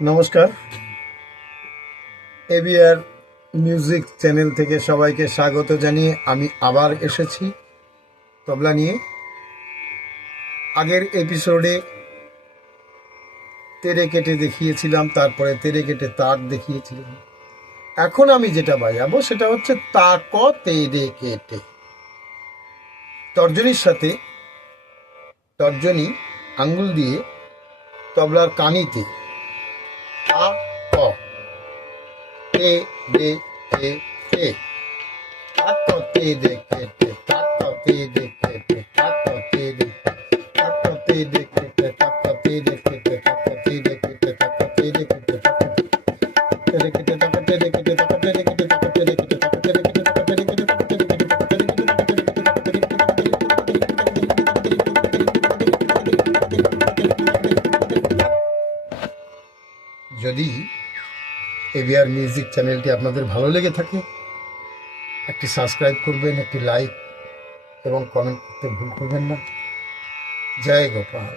নমস্কার, ABR music channel থেকে সবাইকে স্বাগত জানিয়ে আমি আবার এসেছি তবলা নিয়ে। আগের এপিসোডে তেরে কেটে দেখিয়েছিলাম, তারপরে তেরে কেটে তাক দেখিয়েছিলাম। এখন আমি যেটা বাজাবো সেটা হচ্ছে তাক তেরে কেটে। তর্জনীর সাথে তর্জনী আঙ্গুল দিয়ে তবলার কানিতে তা ক তে দে তে তে তাক তে দে কেটে তাক তে দে কেটে তাক তে দে তাক তে দে কেটে তাক তে দে কেটে তাক তে দে কেটে তাক তে দে কেটে তাক তে দে কেটে তাক তে দে কেটে তাক তে দে কেটে তাক তে দে কেটে তাক তে দে কেটে তাক তে দে কেটে তাক তে দে কেটে। যদি এবিআর মিউজিক চ্যানেলটি আপনাদের ভালো লেগে থাকে, একটি সাবস্ক্রাইব করবেন, একটি লাইক এবং কমেন্ট করতে ভুল করবেন না। জয় গোপাল।